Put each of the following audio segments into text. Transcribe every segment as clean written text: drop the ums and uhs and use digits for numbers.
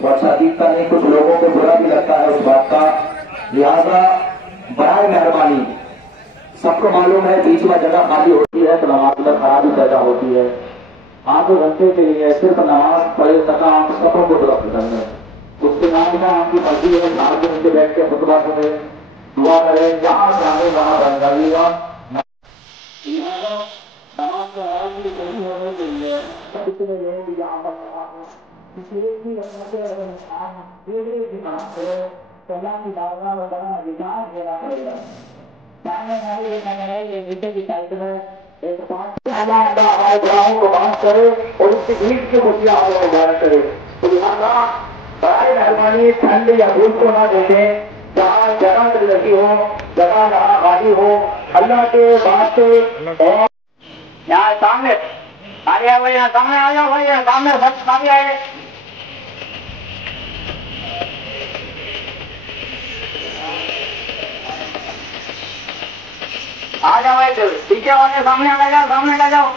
تو اچھا دیکھتا نہیں، کچھ لوگوں کو برا بھی لگتا ہے اس بات کا، لہذا برائے مہربانی سب کو معلوم ہے بیچ میں جگہ خالی ہوتی ہے تو نماز میں خرابی پیدا ہوتی ہے. آدھے گھنٹے کے لیے صرف نماز پڑھے تک آپ سفوں کو درست کرنا ہے. اس کے نام کا آپ کی مرضی ہے 4 گھنٹے بیٹھ کے خطبہ سنیں، دعا کریں، جہاں جانے وہاں بن جائیے گا. نماز میں آرام بھی صحیح ہونے کے لیے کتنے لوگ یہاں پر کو بات کرے اور اس کی عید کی مچھلیاں بیان کرے. تو لہٰذا برائے مہربانی ٹھنڈ یا دھوپ کو نہ دیکھیں، جہاں جگہ لگی ہو، جگہ جہاں خالی ہو، اللہ کے بات اور یہاں سامنے آگے بھائی، یہاں سامنے آ جاؤ بھائی، یہاں سامنے سب سامنے آئے. آ جاؤ بھائی، ٹھیک ہے والے سامنے آ جاؤ، سامنے آ جاؤ.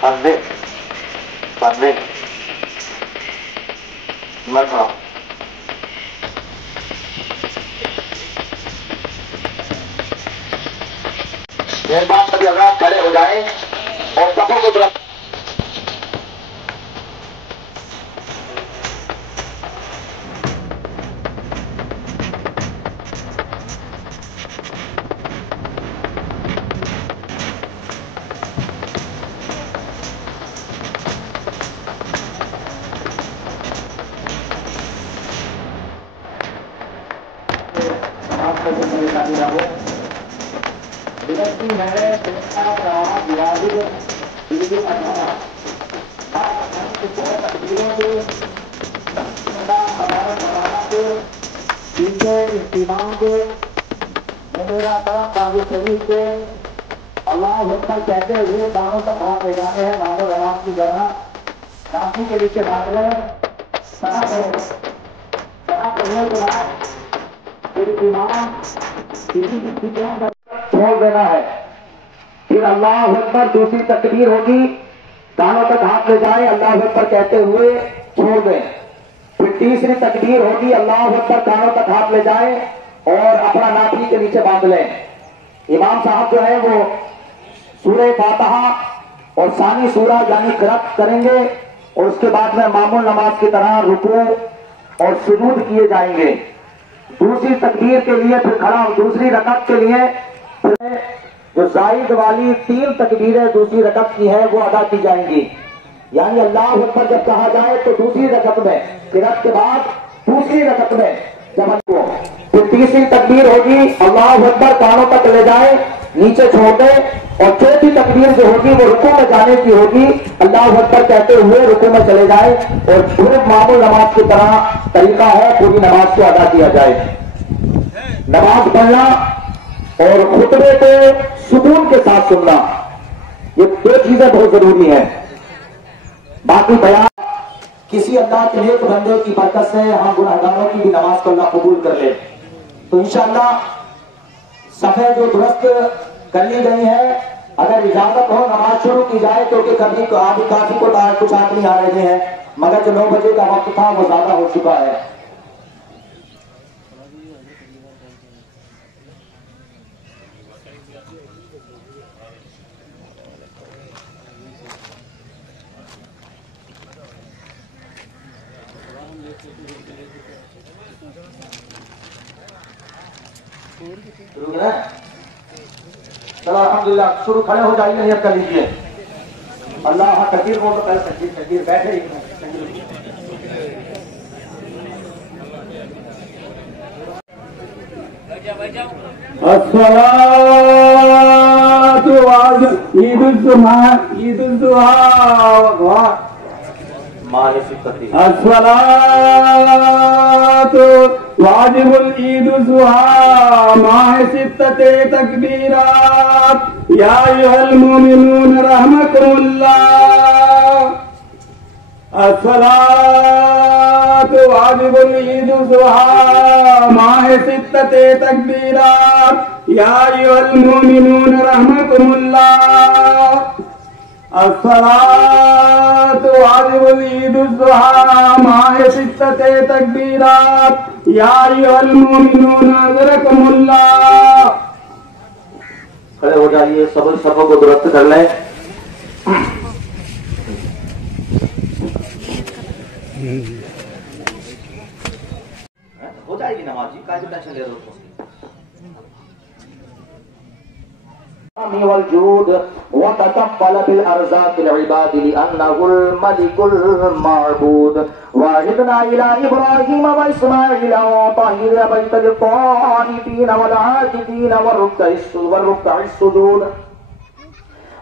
بندے مت رہو. یہ بات کبھی اگر آپ کھڑے ہو جائیں اور سبوں کو درست پریشانی نہ ہو. اللہ اکبر کہتے ہوئے دانوں تک ہاتھ لے جانے ہیں، دانوں رواز کی جگہ کافی کے نیچے بھاگ لیں. چھوڑ دینا ہے. پھر اللہ اکبر دوسری تکبیر ہوگی، دانوں تک ہاتھ لے جائیں، اللہ اکبر کہتے ہوئے چھوڑ دیں. پھر تیسری تکبیر ہوگی، اللہ اکبر دانوں تک ہاتھ لے جائیں اور اپنا ناپی کے نیچے باندھ لیں. امام صاحب جو ہے وہ سورہ فاتحہ اور ثانی سورہ یعنی قرأت کریں گے اور اس کے بعد میں معمول نماز کی طرح رکوع اور سجود کیے جائیں گے. دوسری تکبیر کے لیے پھر کھڑا، دوسری رکعت کے لیے پھر جو زائد والی 3 تکبیریں دوسری رکعت کی ہیں وہ ادا کی جائیں گی. یعنی اللہ اکبر جب کہا جائے تو دوسری رکعت میں، قرأت کے بعد دوسری رکعت میں جب کو پھر تیسری تکبیر ہوگی، اللہ اکبر کانوں تک لے جائے، نیچے چھوڑ دے. اور چوتھی تکبیر جو ہوگی وہ رکوع میں جانے کی ہوگی، اللہ اکبر کہتے ہوئے رکوع میں چلے جائے اور پھر معمول نماز کی طرح طریقہ ہے پوری نماز کو ادا کیا جائے. نماز پڑھنا اور خطبے کو سکون کے ساتھ سننا، یہ 2 چیزیں بہت ضروری ہیں. باقی بیان کسی اللہ کے نیک بندے کی برکت سے ہم گناہگاروں کی بھی نماز کو اللہ قبول کر لے. تو انشاءاللہ صفحے جو درست کر لی گئی ہے، اگر اجازت ہو نماز شروع کی جائے، کیونکہ کبھی کافی کو کچھ آدمی آ رہے ہیں، مگر جو 9 بجے کا وقت تھا وہ زیادہ ہو چکا ہے. چلو الحمدللہ شروع، کھڑے ہو جائیے، نیت کر لیجیے. اللہ تکبیر بول تو پہلے تکبیر بیٹھے ہی عید الضحیٰ واجب العید الضحیٰ ماہ 6 تکبیرات یا ایھا المؤمنون رحمکم اللہ. الصلاۃ واجب العید الضحیٰ ماہ 6 تکبیرات یا ایھا المؤمنون رحمکم اللہ. الصلاة واجب العيد الضحى مع ستة تكبيرات يا أيها المؤمنون أنذركم الله. کھڑے ہو جائیے، سبوں کو درست کر لیں. ہو جائے گی نماز جی، کا ٹینشن لے رہے ہو. والجود وتكفل بالارزاق العباد لانه الملك المعبود. وعهدنا الى ابراهيم واسماعيل وطهر بيت للطائفين والعاكفين والركع السجود.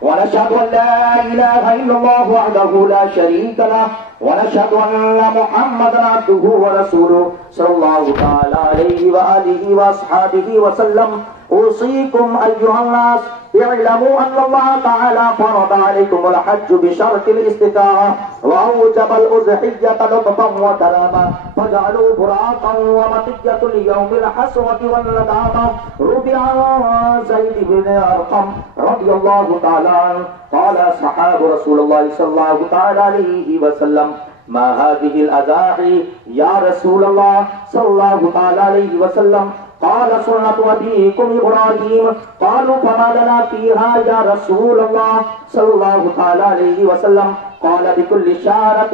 ونشهد ان لا اله الا الله وحده لا شريك له ونشهد ان محمدا عبده ورسوله صلى الله تعالى عليه واله واصحابه وسلم. اوصيكم ايها الناس اعلموا ان الله تعالى فرض عليكم الحج بشرط الاستطاعه واوجب الاضحيه لطفا وكراما فاجعلوا براقا ومطيه ليوم الحسره والندامه. رضي عن زيد بن ارقم رضي الله تعالى عنه قال اصحاب رسول الله صلى الله تعالى عليه وسلم ما هذه الاضاحي يا رسول الله صلى الله تعالى عليه وسلم؟ قال سنة أبيكم إبراهيم. قالوا فما لنا فيها يا رسول الله صلى الله تعالى عليه وسلم؟ قال بكل شارة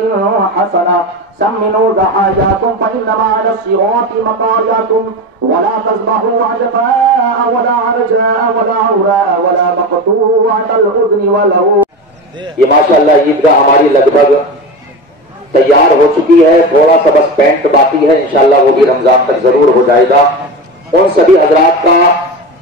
حسنة سمنوا ضحاياكم فإنما على الصراط مطاياكم ولا تذبحوا عجفاء ولا عرجاء ولا عوراء ولا مقطوعة الأذن ولو. یہ ماشاءاللہ عیدگاہ ہماری لگ بھگ تیار ہو چکی ہے، تھوڑا سا بس پینٹ باقی ہے، انشاءاللہ وہ بھی رمضان تک ضرور ہو جائے گا. ان سبھی حضرات کا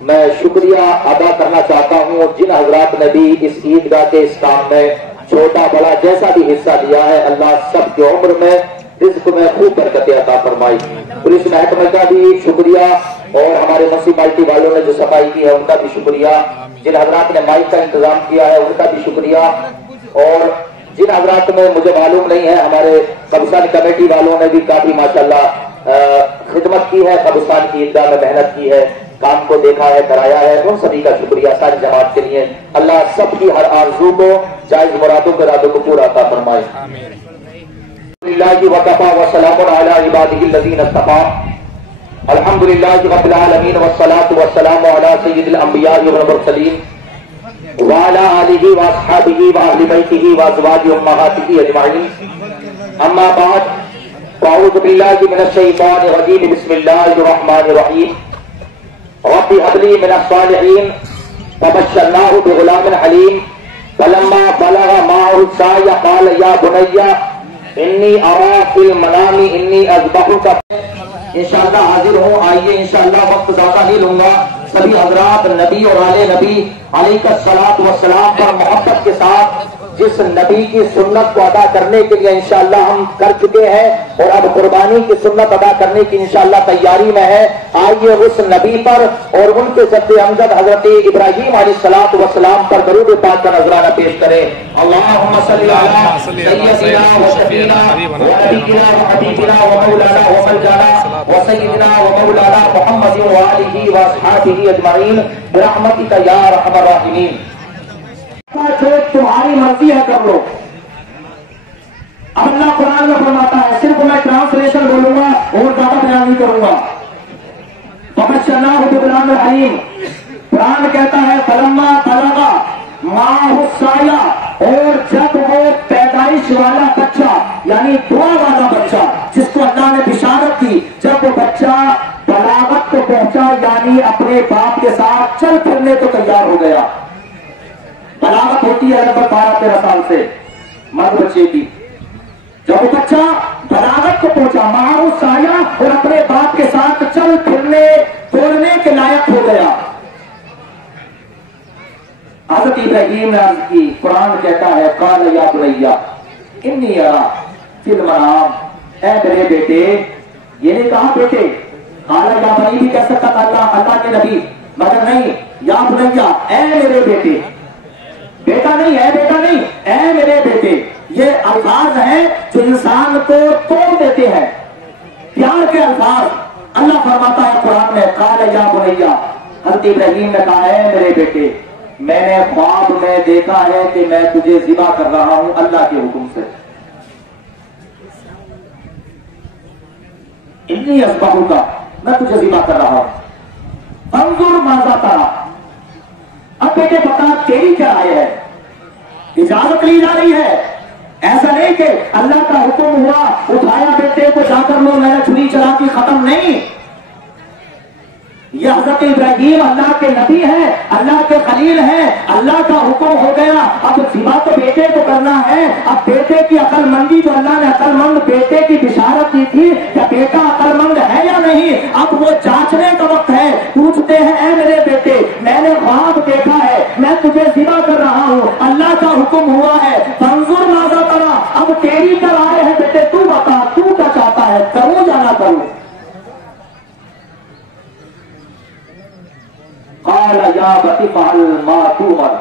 میں شکریہ ادا کرنا چاہتا ہوں جن حضرات نے بھی اس عیدگاہ کے اس کام میں چھوٹا بڑا جیسا بھی حصہ دیا ہے. اللہ سب کی عمر میں رزق میں خوب برکت عطا فرمائی. پولیس محکمہ کا بھی شکریہ اور ہمارے میونسپلٹی والوں نے جو صفائی کی ہے ان کا بھی شکریہ. جن حضرات نے مائک کا انتظام کیا ہے ان کا بھی شکریہ. اور جن حضرات میں مجھے معلوم نہیں ہے ہمارے قبرستان کمیٹی والوں نے بھی کافی ماشاءاللہ خدمت کی ہے، قبرستان کی عیدگاہ میں محنت کی ہے، کام کو دیکھا ہے، کرایا ہے. ان سبھی کا شکریہ ساری جماعت کے لیے. اللہ سب کی ہر آرزو کو، جائز مرادوں کے ارادوں کو پورا عطا فرمائے. الحمدللہ وکفی وسلام علی عبادہ الذین اصطفی. الحمدللہ رب العالمین والصلاة والسلام علی سید الانبیاء والمرسلین وعلی آلہ واصحابہ واہل بیتہ وازواجہ امہاتہ اجمعین. اما بعد اعوذ باللہ من الشیطان الرجیم بسم اللہ الرحمن الرحیم. رب هب لي من الصالحین فبشرناه بغلام حلیم. فلما بلغ معه السعی قال یا بنی انی ارى في المنام انی اذبحک. انشاءاللہ حاضر ہوں. آئیے انشاءاللہ وقت زیادہ نہیں لوں گا. سبھی حضرات نبی اور آل نبی علیہ الصلوۃ والسلام پر محبت کے ساتھ جس نبی کی سنت کو ادا کرنے کے لیے انشاءاللہ ہم کر چکے ہیں اور اب قربانی کی سنت ادا کرنے کی انشاءاللہ تیاری میں ہے. آئیے اس نبی پر اور ان کے جد امجد حضرت ابراہیم علیہ الصلوۃ والسلام پر درود پاک کا نذرانہ پیش کریں. اللہم صلی علی سیدنا و شفیعنا و نبینا و حبیبنا و مولانا و ملجانا و سیدنا و مولانا محمد و آلہ و اصحابہ اجمعین برحمتک یا ارحم الراحمین. جو تمہاری مرضی ہے کر لو. اب اللہ قرآن میں فرماتا ہے، صرف میں ٹرانسلیشن بولوں گا اور زیادہ بیان نہیں کروں گا. فبشرناہ بغلام حلیم. قرآن کہتا ہے فلما بلغ معہ السعی، اور جب وہ پیدائش والا بچہ یعنی دعا والا بچہ جس کو اللہ نے بشارت دی، جب وہ بچہ بلاغت کو پہنچا یعنی اپنے باپ کے ساتھ چل پھرنے کو تیار ہو گیا. بلاغت ہوتی ہے لگ بھگ 12-13 سال سے مرد بچے کی. جب وہ بچہ بلاغت کو پہنچا معہ السعی اور اپنے باپ کے ساتھ چل پھرنے دوڑنے کے لائق ہو گیا. حضرت ابراہیم نے عرض کی، قرآن کہتا ہے قال یا بنی انی ارى فی المنام. اے میرے بیٹے، یہ نہیں کہا بیٹے، قال یا بنی بھی کہہ سکتا تھا اللہ کے نبی، مگر نہیں یا بنی اے میرے بیٹے. بیٹا نہیں ہے، بیٹا نہیں، اے میرے بیٹے. یہ الفاظ ہیں جو انسان کو توڑ دیتے ہیں، پیار کے الفاظ. اللہ فرماتا ہے قرآن میں قال یا بنی. حضرت ابراہیم نے کہا ہے میرے بیٹے. میں نے خواب میں دیکھا ہے کہ میں تجھے ذبح کر رہا ہوں اللہ کے حکم سے. انی اذبحک کا میں تجھے ذبح کر رہا ہوں. انظر ماذا ترى. اب بیٹے بتا تیری کیا رائے ہے. اجازت لی جا رہی ہے. ایسا نہیں کہ اللہ کا حکم ہوا اٹھایا بیٹے کو جا کر لو میں نے چھری چلا کی ختم. نہیں, یہ حضرت ابراہیم اللہ کے نبی ہیں, اللہ کے خلیل ہیں. اللہ کا حکم ہو گیا, اب ذبح تو بیٹے کو کرنا ہے. اب بیٹے کی عقل مندی جو اللہ نے عقل مند بیٹے کی بشارت کی تھی کہ بیٹا عقل مند ہے یا نہیں, اب وہ جانچنے کا وقت ہے. پوچھتے ہیں اے میرے بیٹے میں نے خواب دیکھا ہے میں تجھے ذبح کر رہا ہوں اللہ کا حکم ہوا ہے. فانظر ماذا ترى. اب تیری کیا رائے ہے بیٹے, تو بتا تو کیا چاہتا ہے, کروں یا نہ کروں. قال یا بتی فعل ما تؤمر.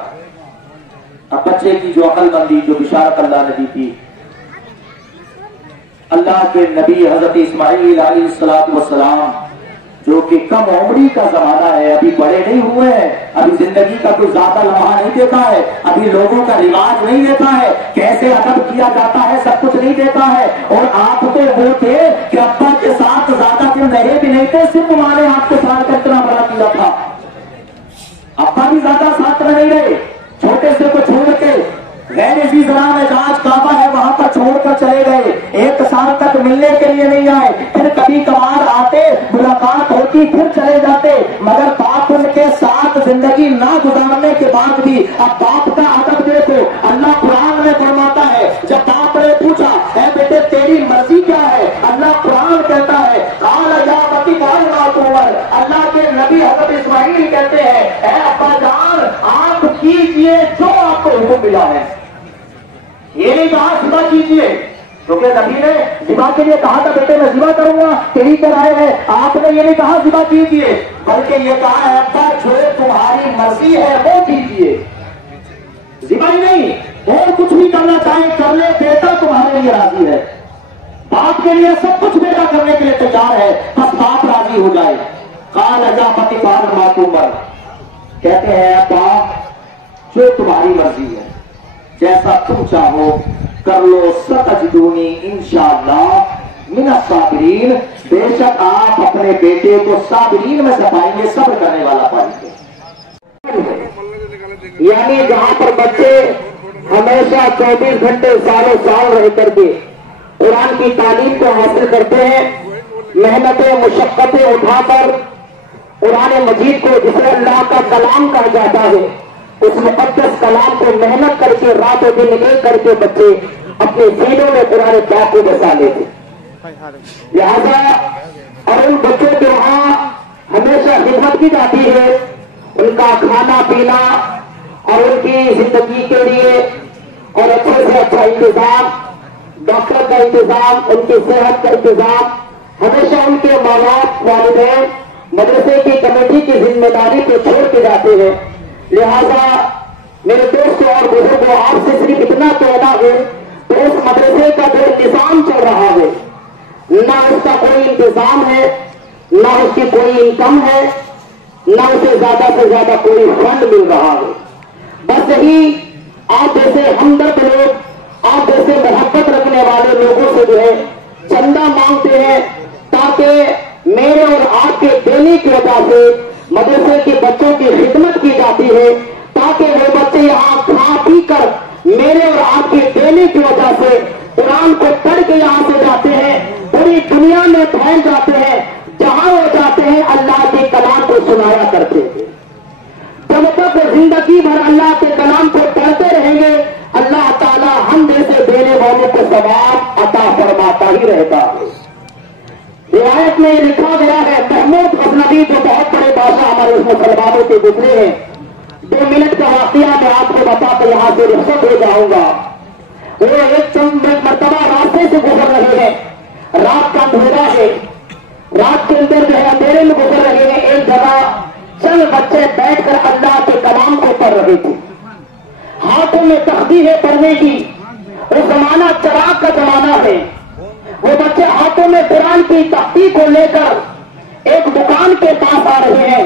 اب بچے کی جو عقل مندی جو بشارت اللہ نے دی تھی, اللہ کے نبی حضرت اسماعیل علیہ السلام جو کہ کم عمری کا زمانہ ہے, ابھی بڑے نہیں ہوئے ہیں, ابھی زندگی کا کوئی زیادہ لمحہ نہیں دیکھا ہے, ابھی لوگوں کا رواج نہیں دیکھا ہے, کیسے ادب کیا جاتا ہے سب کچھ نہیں دیکھا ہے. اور آپ تو وہ تھے کہ ابا کے ساتھ زیادہ دن رہے بھی نہیں تھے, صرف ہمارے آپ کے ساتھ اتنا بڑا کیا تھا. ابا بھی زیادہ ساتھ میں نہیں رہے, چھوٹے سے کو چھوڑ کے غیر اسی ذرا میں جہاں کعبہ ہے وہاں پر چھوڑ کر چلے گئے. 1 سال تک ملنے کے لیے نہیں آئے, پھر کبھی کبھار آتے ملاقات ہوتی پھر چلے جاتے. مگر باپ ان کے ساتھ زندگی نہ گزارنے کے بعد بھی اب باپ کا ادب دیکھو. اللہ قرآن میں فرماتا ہے جب باپ نے پوچھا اے بیٹے تیری مرضی کیا ہے, اللہ قرآن کہتا ہے قال یا بتی فعل ما تؤمر. اللہ کے نبی حضرت اسماعیل کہتے ہیں اے ابا جان آپ کیجئے جو آپ کو حکم ملا ہے. یہ نہیں کہا ذبح کیجئے, کیونکہ نبی نے ذبح کے لیے کہا تھا بیٹے میں ذبح کروں گا تیری کیا رائے ہے. آپ نے یہ نہیں کہا ذبح کیجئے, بلکہ یہ کہا ہے ابا جو تمہاری مرضی ہے وہ کیجئے. ذبح ہی نہیں, اور کچھ بھی کرنا چاہے کر لے, بیٹا تمہارے لیے راضی ہے. باپ کے لیے سب کچھ بیٹا کرنے کے لیے تیار ہے, بس باپ راضی ہو جائے. قال یا بتی فعل ما تؤمر. کہتے ہیں باپ جو تمہاری مرضی ہے جیسا تم چاہو کر لو, ستجدونی انشاءاللہ من الصابرین. بے شک آپ اپنے بیٹے کو صابرین میں سے پائیں گے, صبر کرنے والا پائیں گے. یعنی جہاں پر بچے ہمیشہ 24 گھنٹے سالوں سال رہ کر کے قرآن کی تعلیم کو حاصل کرتے ہیں, محنتیں مشقتیں اٹھا کر قرآن مجید کو جسے اللہ کا کلام کہا جاتا ہے اس مقدس کلام کو محنت کر کے رات و دن لے کر کے بچے اپنے سینوں میں قرآن پاک کو بسا لیتے. لہذا اور ان بچوں کے وہاں ہمیشہ خدمت کی جاتی ہے, ان کا کھانا پینا اور ان کی زندگی کے لیے اور اچھے سے اچھا انتظام, ڈاکٹر کا انتظام, ان کی صحت کا انتظام, ہمیشہ ان کے ماں باپ والدین مدرسے کی کمیٹی کی ذمہ داری کو چھوڑ کے جاتے ہیں. لہذا میرے دوستوں اور بزرگوں آپ سے صرف اتنا کہنا ہے کہ اس مدرسے کا جو انتظام چل رہا ہے نہ اس کا کوئی انتظام ہے, نہ اس کی کوئی انکم ہے, نہ اسے زیادہ سے زیادہ کوئی فنڈ مل رہا ہے. بس یہی آپ جیسے ہمدرد لوگ, آپ جیسے محبت رکھنے والے لوگوں سے جو ہے چندہ مانگتے ہیں تاکہ میرے اور آپ کے دینے کی وجہ سے مدرسے کے بچوں کی خدمت کی جاتی ہے, تاکہ وہ بچے یہاں کھا پی کر میرے اور آپ کے دینے کی وجہ سے قرآن کو پڑھ کے یہاں سے جاتے ہیں, پوری دنیا میں پھیل جاتے ہیں, جہاں وہ جاتے ہیں اللہ کے کلام کو سنایا کرتے ہیں. جب تک زندگی بھر اللہ کے کلام کو پڑھتے رہیں گے اللہ تعالیٰ ہم جیسے دینے والوں کو ثواب عطا فرماتا ہی رہتا ہے. روایت میں یہ لکھا گیا ہے, محمود غزنوی جو بہت بڑے بادشاہ ہمارے اس مسلمانوں کے گزرے ہیں, 2 منٹ کا واقعہ میں آپ کو بتا کر یہاں سے رخصت ہو جاؤں گا. وہ ایک چند مرتبہ راستے سے گزر رہے ہیں, رات کا اندھیرا ہے, رات کے اندر جو ہے اندھیرے میں گزر رہے ہیں. ایک جگہ چند بچے بیٹھ کر اللہ کے کلام کو پڑھ رہے تھے, ہاتھوں میں تسبیح ہے پڑھنے کی. وہ زمانہ چراغ کا زمانہ ہے. وہ بچے ہاتھوں میں قرآن کی تختی کو لے کر ایک دکان کے پاس آ رہے ہیں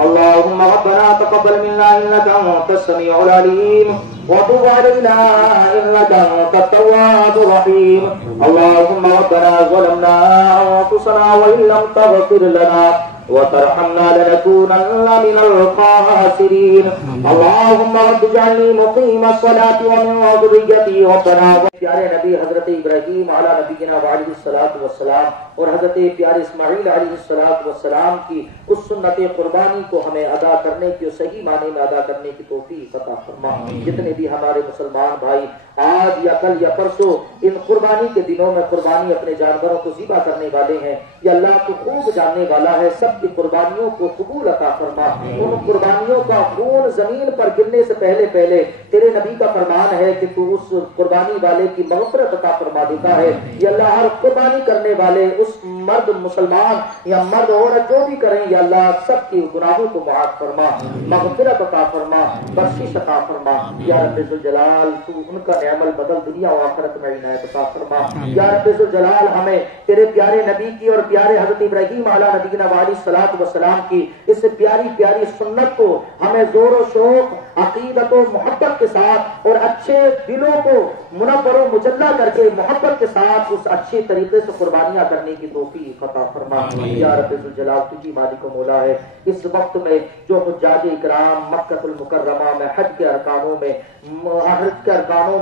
اللهم ربنا تقبل منا انك انت السميع العليم وتب علينا انك انت التواب الرحيم. اللهم ربنا ظلمنا انفسنا وان لم تغفر لنا وترحمنا لنكونن من الخاسرين. اللهم رب اجعلني مقيم الصلاة ومن ذريتي ربنا. پیارے نبی حضرت ابراہیم علی نبینا وعلیہ الصلوۃ والسلام اور حضرت پیارے اسماعیل علیہ الصلوۃ والسلام کی اس سنت قربانی کو ہمیں ادا کرنے کی اور صحیح معنی میں ادا کرنے کی توفیق عطا فرما. جتنے بھی ہمارے مسلمان بھائی آج یا کل یا پرسوں ان قربانی کے دنوں میں قربانی اپنے جانوروں کو ذبح کرنے والے ہیں، یہ اللہ کو خوب جاننے والا ہے، سب کی قربانیوں کو قبول عطا فرما. ان قربانیوں کا خون زمین پر گرنے سے پہلے تیرے نبی کا فرمان ہے کہ تو اس قربانی والے کی مغفرت عطا فرما دیتا ہے. یا اللہ ہر قربانی کرنے والے اس مرد مسلمان یا مرد عورت جو بھی کریں یا اللہ سب کی گناہوں کو معاف فرما، مغفرت عطا فرما، بخشش عطا فرما. یا رب ذوالجلال تو ان کا نعمل بدل دنیا و آخرت میں عنایت عطا فرما. یا رب ذوالجلال ہمیں تیرے پیارے نبی کی اور پیارے حضرت ابراہیم علیہ نبینا علیہ الصلوۃ والسلام کی اس پیاری پیاری سنت کو ہمیں زور و شوق، عقیدت و محبت کے ساتھ اور اچھے دلوں کو منور و مجلہ کر کے محبت کے ساتھ اس اچھے طریقے سے قربانیاں کرنے کی توفیق عطا فرما. یا رب ذوالجلال تجھی مالک و مولا ہے. اس وقت میں جو حجاج اکرام مکہ المکرمہ میں حج کے ارکانوں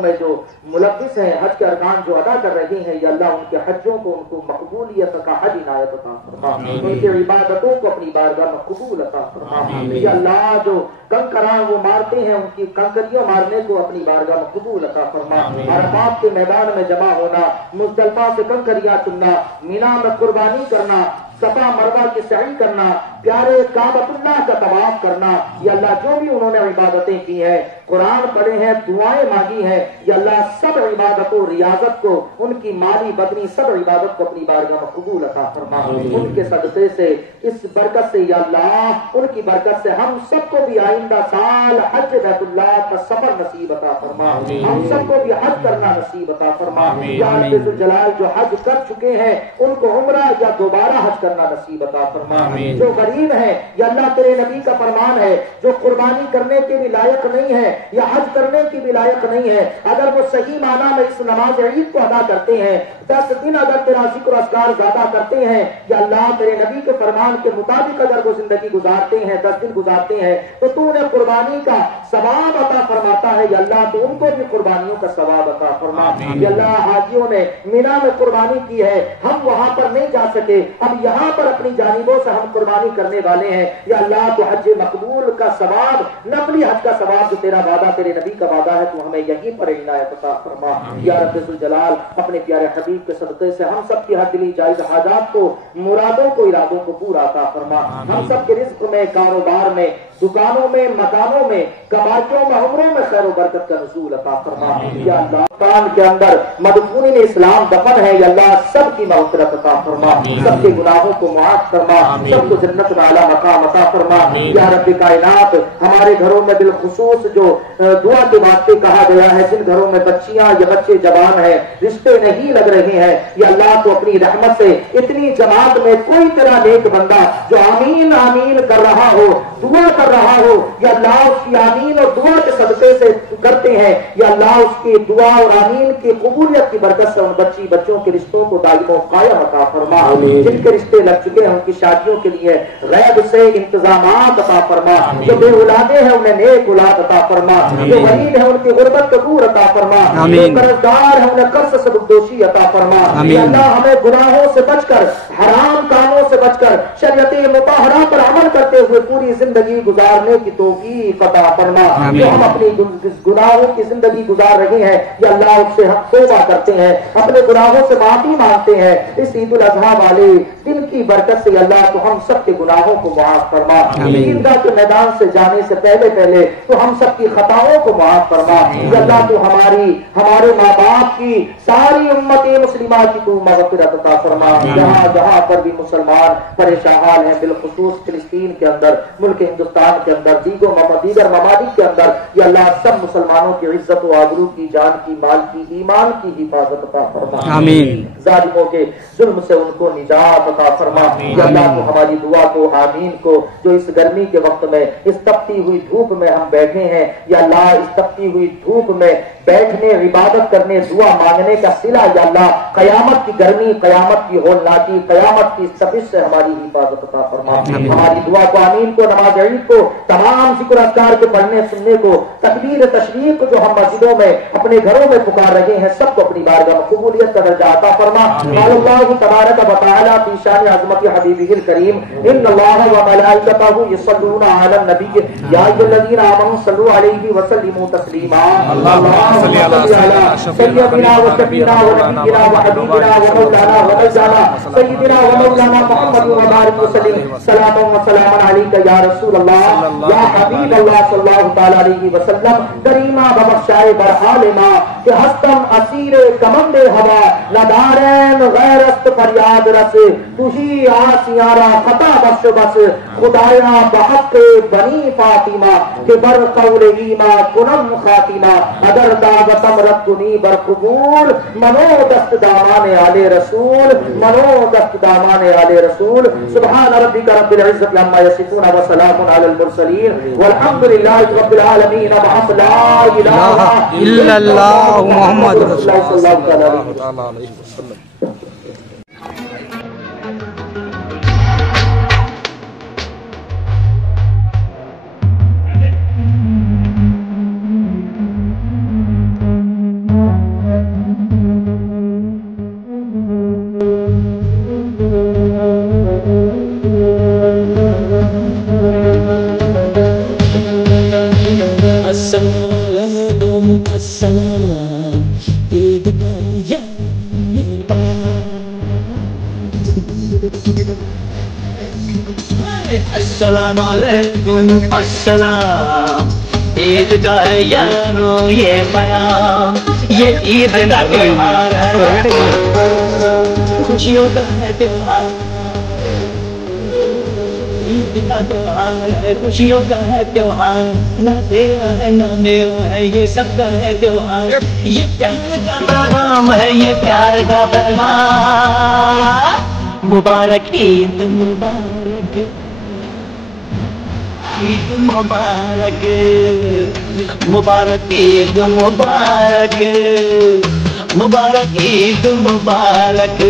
میں جو ملبس ہیں، حج کے ارکان جو ادا کر رہے ہیں، یا اللہ ان کے حجوں کو ان کو مقبولیت کا حج عنایت عطا فرما. ان کی عبادتوں کو اپنی بارگاہ میں قبول عطا فرما. یا اللہ جو کنکراں وہ مارتے ہیں ان کی کنکریوں مارنے کو اپنی بارگاہ میں قبول عطا فرما. عرفات کے میدان میں جمع ہونا، مزدلفہ سے کنکریاں چننا، مینا میں قربانی کرنا، صفا مروہ کی سعی کرنا، پیارے کعبۃ کا طواف کرنا، یا اللہ جو بھی انہوں نے عبادتیں کی ہیں، قرآن پڑھے ہیں، دعائیں مانگی ہیں، یا اللہ سب عبادتوں ریاضت کو، ان کی مالی بدنی سب عبادت کو اپنی بارگاہ میں قبول عطا فرما، ان کے صدقے سے، اس برکت سے یا اللہ ان کی برکت سے ہم سب کو بھی آئندہ سال حج بیت اللہ کا سفر نصیب عطا فرما، ہم سب کو بھی حج کرنا نصیب عطا فرما، یا رب ذوالجلال جو حج کر چکے ہیں ان کو عمرہ یا دوبارہ حج کرنا نصیب عطا فرما، جو غریب ہیں یا اللہ تیرے نبی کا فرمان ہے جو قربانی کرنے کے بھی لائق نہیں ہے یا حج کرنے کی بھی لائق نہیں ہے، اگر وہ صحیح معنی میں اس نماز عید کو ادا کرتے ہیں، 10 دن اگر تیرا ذکر و اذکار زیادہ کرتے ہیں، یا اللہ تیرے نبی کے فرمان کے مطابق اگر وہ زندگی گزارتے ہیں، 10 دن گزارتے ہیں، تو تو انہیں قربانی کا ثواب عطا فرماتا ہے، یا اللہ تو ان کو بھی قربانیوں کا ثواب عطا فرما، یا اللہ حاجیوں نے مینا میں قربانی کی ہے، ہم وہاں پر نہیں جا سکے، اب یہاں پر اپنی جانبوں سے ہم قربانی کرنے والے ہیں، یا اللہ تو حج مقبول کا ثواب، نقلی حج کا ثواب جو تیرا وعدہ تیرے نبی کا وعدہ ہے تو ہمیں یہیں پر عنایت عطا فرما، یا رب ذوالجلال اپنے پیارے حبیب کے صدقے سے ہم سب کی ہر دلی جائز حاجات کو، مرادوں کو، ارادوں کو پورا عطا فرما، ہم سب کے رزق میں، کاروبار میں، دکانوں میں، مکانوں میں، کماچوں میں، عمروں میں خیر و برکت کا نزول عطا فرما، یا اللہ پاکستان کے اندر مدفونین اسلام دفن ہے، یا اللہ سب کی مغفرت عطا فرما، سب کے گناہوں کو معاف فرما، سب کو جنت میں اعلیٰ مقام عطا فرما، یا رب کائنات ہمارے گھروں میں بالخصوص جو دعا کے واسطے کہا گیا ہے، جن گھروں میں بچیاں یا بچے جوان ہیں، رشتے نہیں لگ رہے ہیں، یا اللہ تو اپنی رحمت سے اتنی جماعت میں کوئی تیرا نیک بندہ جو آمین آمین کر رہا ہو، دعا کر رہا ہو، یا اللہ اس کی آمین اور دعا کے صدقے سے کرتے ہیں، یا اللہ اس کی دعا اور آمین کی قبولیت کی برکت سے ان بچوں کے رشتوں کو دائم و قائم عطا فرما، جن کے رشتے لگ چکے ہیں ان کی شادیوں کے لیے غیب سے انتظامات عطا فرما، جو بے اولادے ہیں انہیں نیک اولاد عطا فرما، جو غریب ہیں ان کی غربت کو دور عطا فرما، جو قرضدار ہیں انہیں قرض سے دوشی عطا فرما، یا اللہ ہمیں گناہوں سے بچ کر، حرام کاموں سے بچ کر، شریعت مطہرہ پر عمل کرتے ہوئے پوری زندگی گزارنے کی توفیق عطا فرما، جو ہم اپنی گناہوں کی زندگی گزار رہے ہیں، یا اللہ اس سے ہم توبہ کرتے ہیں، اپنے گناہوں سے معافی مانگتے ہیں، اس عید الاضحیٰ والے دن کی برکت سے اللہ تو ہم سب کے گناہوں کو معاف فرما، عیدگاہ کے میدان سے جانے سے پہلے تو ہم سب کی خطاؤں کو معاف فرما، یا اللہ تو ہمارے ماں باپ کی، ساری امت مسلمہ کی تو مغفرت عطا فرما، جہاں جہاں پر بھی مسلمان پریشان ہیں، بالخصوص فلسطین کے اندر، ملک ہندوستان کے اندر، دیگر ممالک کے اندر، یا اللہ سب مسلمانوں کی عزت و آبرو کی، جان کی، مال کی، ایمان کی حفاظت عطا فرما، آمین، ظالموں کے ظلم سے ان کو نجات عطا فرما، یا اللہ تو ہماری دعا کو، آمین کو، جو اس گرمی کے وقت میں اس تپتی ہوئی دھوپ میں ہم بیٹھے ہیں، یا اللہ اس تپتی ہوئی دھوپ میں بیٹھنے، عبادت کرنے، دعا مانگنے کا صلہ، یا اللہ قیامت کی گرمی، قیامت کی ہولناکی، قیامت کی تپش سے ہماری حفاظت عطا فرما، ہماری دعا کو، آمین کو، نماز عید کو، تمام ذکر اذکار کے پڑھنے سننے کو، تکبیر تشریف کو جو ہم مسجدوں میں اپنے گھروں میں پکار رہے ہیں، سب کو اپنی بارگاہ میں قبولیت کا درجہ عطا فرما، قال اللہ تبارک و تعالی فی شان عظمت حبیبہ الکریم، ان اللہ و ملائکتہ یصلون علی النبی یا ایھا الذین آمنوا صلوا علیہ وسلموا تسلیما، اللهم صل علی سیدنا و شفیعنا و نبینا و حبیبنا و مولانا و نجانا سیدنا و مولانا محمد و بارک وسلم، صلاۃ و سلام علیک یا رسول اللہ یا حبیب اللہ صلی اللہ تعالی علیہ وسلم، کریمہ ببخشائے برحال ما کہ ہستم اسیر کمند ہوا، ندارین غیر است فریاد رس، تو ہی آسیارا خطا بخش بس، خدایا بحق بنی فاطمہ کہ بر قول ایما کنم خاتمہ، اگر دعوتم ردنی بر قبول، منو دست دامان آل رسول، منو دست دامان آل رسول، سبحان ربک رب العزت عما یصفون وسلام علی المرسلین والحمد للہ رب العالمین، بحق لا الہ الا اللہ محمد رسول اللہ صلی اللہ علیہ وسلم۔ السلام السلام علیکم السلام، عید کا ہے یارو یہ پیام، یہ عید کا تہوار ہے، خوشیوں کا ہے تہوار، عید کا تہوار ہے، خوشیوں کا ہے تہوار، نہ تیرا ہے نہ میرا ہے، یہ سب کا ہے تہوار، یہ پیار کا پیغام ہے، یہ پیار کا پیغام، مبارک عید مبارک، عید مبارک، مبارک عید مبارک، مبارک عید مبارک.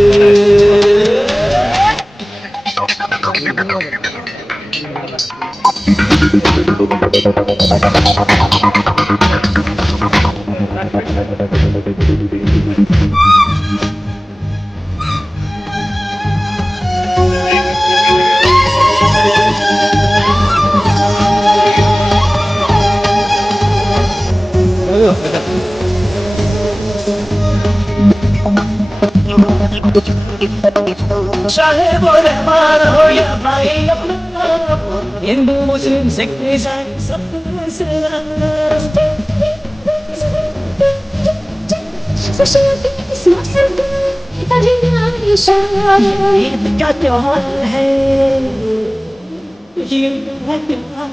صاحب رحمان ہو یا بھائی اپنا، ہندو مسلم سکھ عیسائی سب کو سلام. عید کا تہوار ہے، عید کا تہوار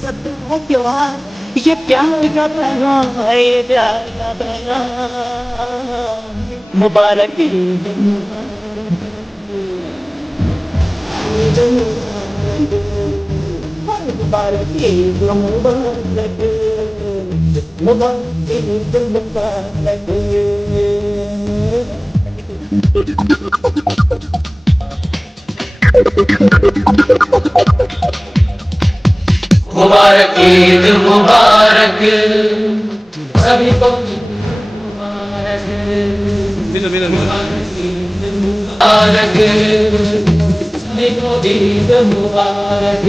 سب کا تہوار، یہ پیار کا پیغام ہے، یہ پیار کا پیغام، مبارک عید مبارک عید مبارک، مبارک عید مبارک. مبارک عید مبارک، سبھی کو مبارک، مبارک سبھی کو عید مبارک.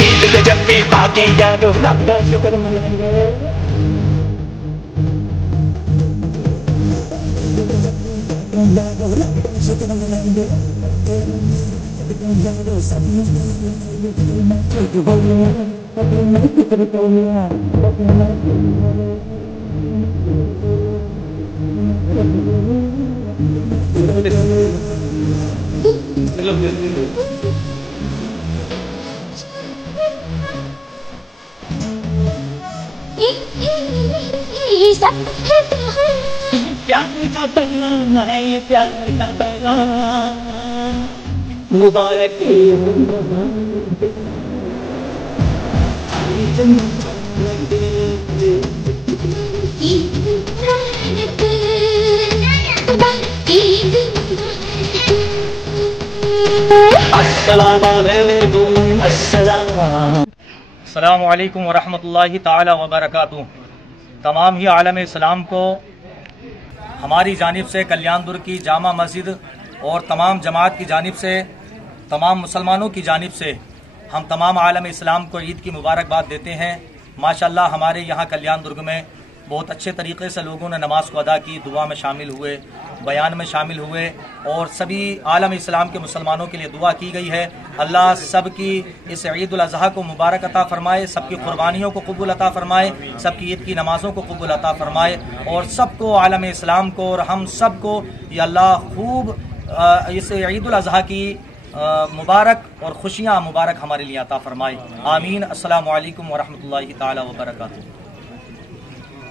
عید جب بھی باقی یارو رب کا شکر منائیں گے. پیار کا پیغام ہے، یہ پیار کا پیغام، مبارک عید مبارک، عید مبارک، عید مبارک، عید مبارک. السلام علیکم السلام. السلام علیکم ورحمۃ اللہ تعالی وبرکاتہ. تمام ہی عالم اسلام کو ہماری جانب سے کلیان در کی جامع مسجد اور تمام جماعت کی جانب سے، تمام مسلمانوں کی جانب سے ہم تمام عالم اسلام کو عید کی مبارکباد دیتے ہیں. ماشاءاللہ ہمارے یہاں کلیان درگ میں بہت اچھے طریقے سے لوگوں نے نماز کو ادا کی، دعا میں شامل ہوئے، بیان میں شامل ہوئے، اور سبھی عالم اسلام کے مسلمانوں کے لیے دعا کی گئی ہے. اللہ سب کی اس عید الاضحیٰ کو مبارک عطا فرمائے، سب کی قربانیوں کو قبول عطا فرمائے، سب کی عید کی نمازوں کو قبول عطا فرمائے، اور سب کو عالم اسلام کو اور ہم سب کو یہ اللہ خوب اس عید الاضحیٰ کی مبارک اور خوشیاں مبارک ہمارے لیے عطا فرمائے. آمین. السلام علیکم ورحمۃ اللہ تعالی وبرکاتہ.